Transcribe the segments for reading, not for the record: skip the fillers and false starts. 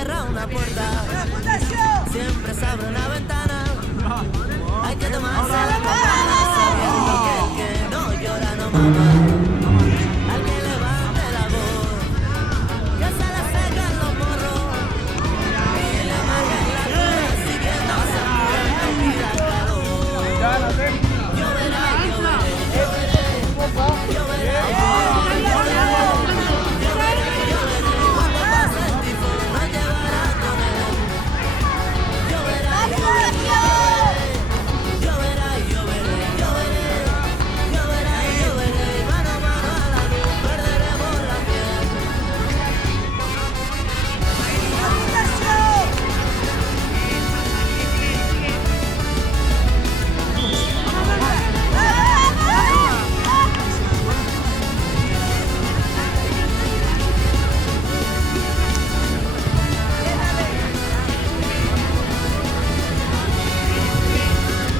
cierra una puerta, siempre se abre una ventana. Hay que tomarse la campana sabiendo que el que no llora no mama. Al que levante la voz, que se le secan los morros y le marquen la cruz siguiendo esa pura mentira al calor. Lloverá, lloveré, lloveré, lloveré, lloveré, cuando pase el tifón nos llevará con él. Lloverá, lloveré, lloverá, lloveré, lloveré, lloverá, lloveré, mano a mano a la luz perderemos la piel.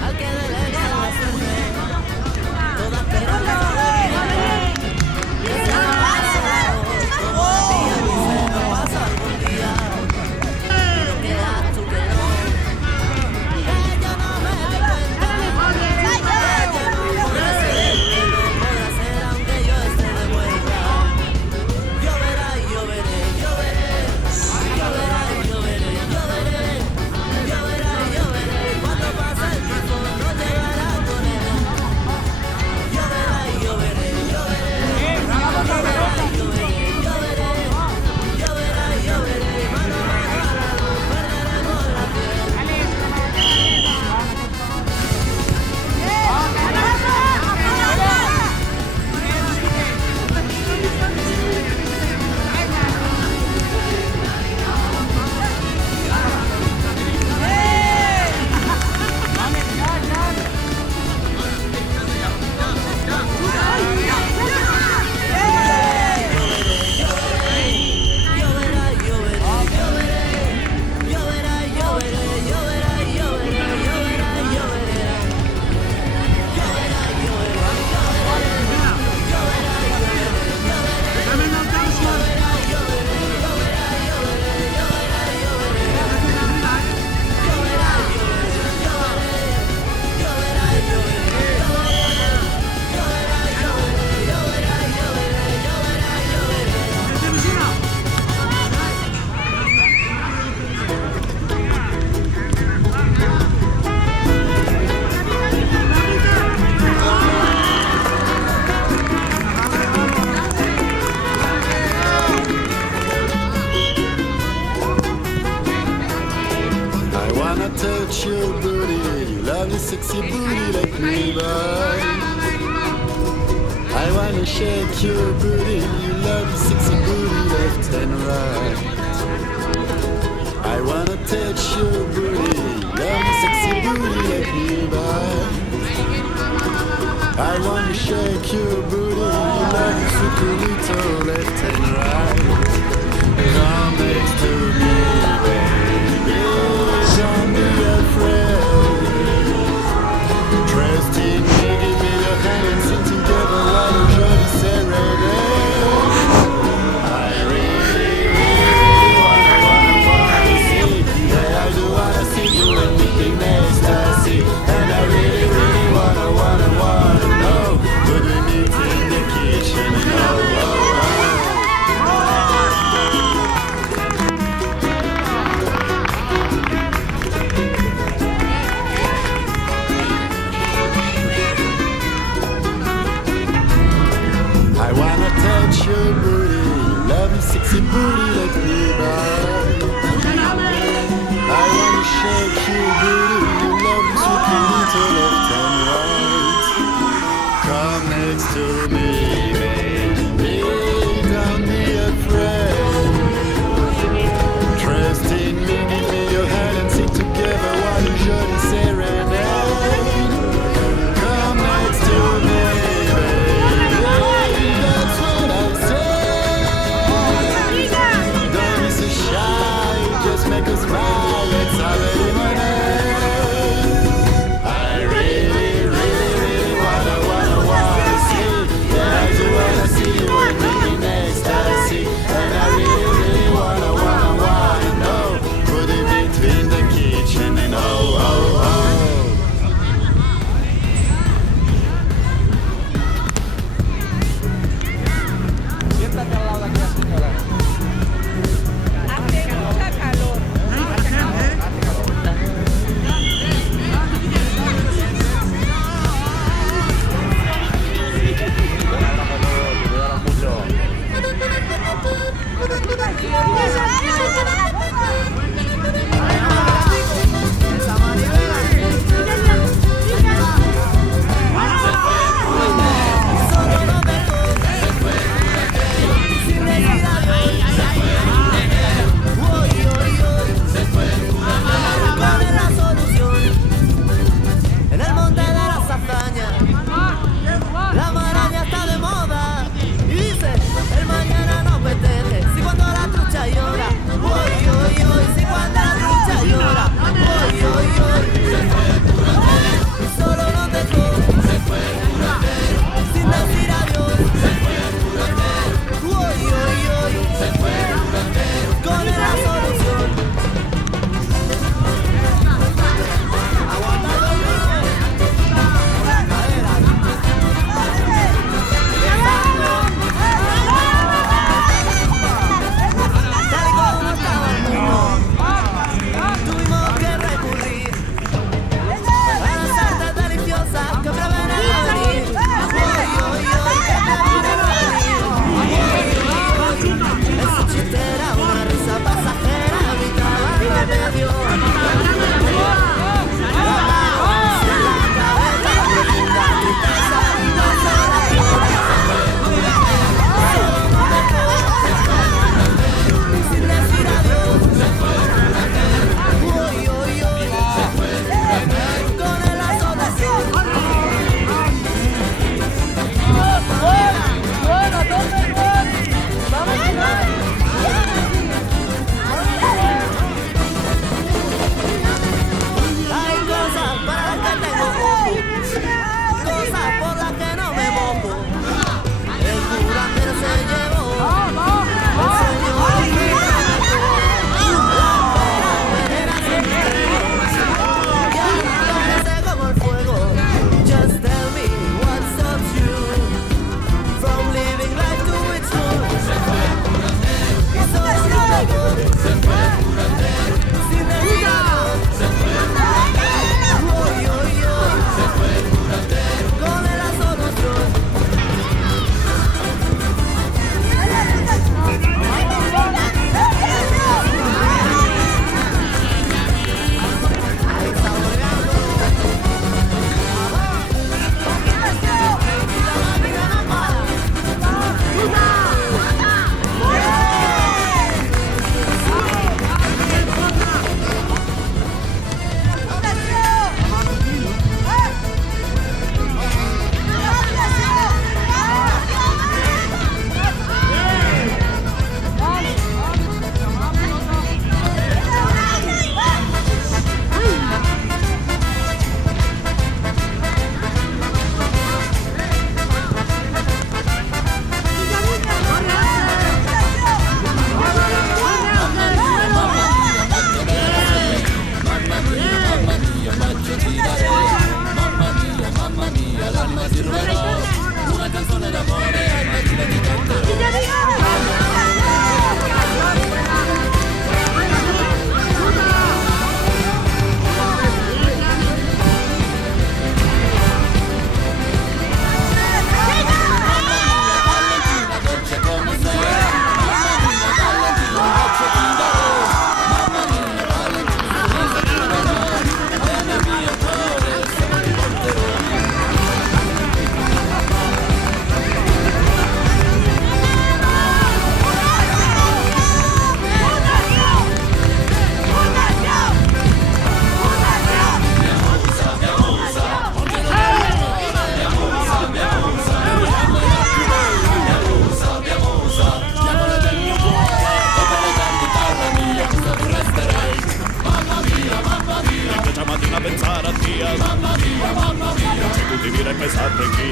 Al que delegue la suerte, toda esperanza y ese no pasa como día dice no pasa algún día. Y no creas tú que no, que yo no me di cuenta, que podrá ser que no podrá ser aunque yo esté de vuelta. Lloverá y lloveré, lloveré, lloverá y lloveré, lloveré, lloverá y lloveré, cuando pase el tifón nos llevará con él. Lloverá y lloveré, lloveré, lloverá y lloveré, lloveré, lloverá y lloveré, mano a mano a la luz perderemos la piel. Lloverá y lloveré, lloveré, lloverá y lloveré, lloverá y lloveré, lloverá y lloveré, lloverá y lloveré, lloverá y I wanna touch your booty, you lovely sexy booty like me, boy. I wanna shake your booty, you lovely sexy booty left and right. I wanna touch your booty, you lovely sexy booty like me, boy. I wanna shake your booty, you lovely super little left and right. Come next to me, baby. Don't be afraid. Trust in me, give me your hand and sing together like a jolly serenade. I really, really wanna see. Yeah, I do wanna see you and me in ecstasy. And I really, really wanna know. Put me in the kitchen, oh, oh, oh.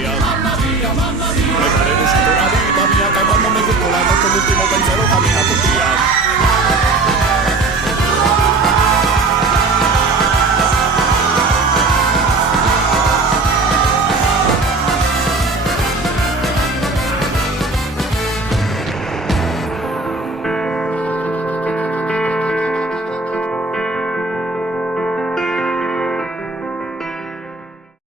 Me pare uscito una vita mia che quando mi tutto la notte l'ultimo pensiero cammina tutti